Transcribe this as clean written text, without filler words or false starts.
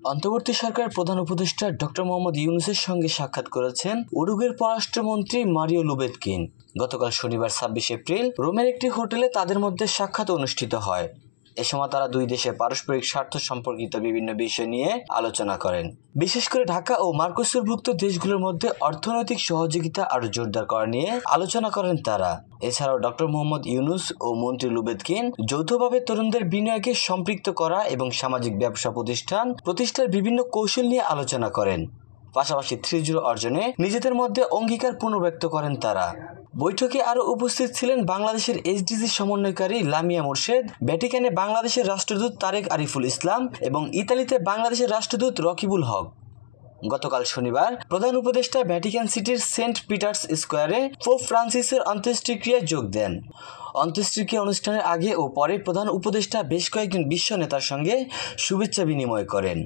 অন্তর্বর্তী সরকারের প্রধান উপদেষ্টা ডক্টর মোহাম্মদ ইউনূসের সঙ্গে সাক্ষাৎ করেছেন উরুগুয়ের পররাষ্ট্রমন্ত্রী মারিও লুবেতকিন। গতকাল শনিবার ২৬ এপ্রিল রোমের একটি হোটেলে তাদের মধ্যে সাক্ষাৎ অনুষ্ঠিত হয়। এ সময় তারা দুই দেশের পারস্পরিক স্বার্থ সম্পর্কিত বিভিন্ন বিষয় নিয়ে আলোচনা করেন। বিশেষ করে ঢাকা ও মার্কোসুরভুক্ত দেশগুলোর মধ্যে অর্থনৈতিক সহযোগিতা আরও জোরদার করা নিয়ে আলোচনা করেন তারা। এছাড়াও ডক্টর মোহাম্মদ ইউনূস ও মন্ত্রী লুবেতকিন যৌথভাবে তরুণদের বিনিয়োগে সম্পৃক্ত করা এবং সামাজিক ব্যবসা প্রতিষ্ঠার বিভিন্ন কৌশল নিয়ে আলোচনা করেন। পাশাপাশি 3-0 অর্জনে নিজেদের মধ্যে অঙ্গীকার পুনর্ব্যক্ত করেন তারা। বৈঠকে আরও উপস্থিত ছিলেন বাংলাদেশের এসডিজি সমন্বয়কারী লামিয়া মোর্শেদ, ভ্যাটিকানে বাংলাদেশের রাষ্ট্রদূত তারেক আরিফুল ইসলাম এবং ইতালিতে বাংলাদেশের রাষ্ট্রদূত রকিবুল হক। গতকাল শনিবার প্রধান উপদেষ্টা ভ্যাটিকান সিটির সেন্ট পিটার্স স্কোয়ারে পোপ ফ্রান্সিসের অন্ত্যেষ্টিক্রিয়ায় যোগ দেন। অন্ত্যেষ্টিক্রিয়া অনুষ্ঠানের আগে ও পরে প্রধান উপদেষ্টা বেশ কয়েকজন বিশ্ব নেতার সঙ্গে শুভেচ্ছা বিনিময় করেন।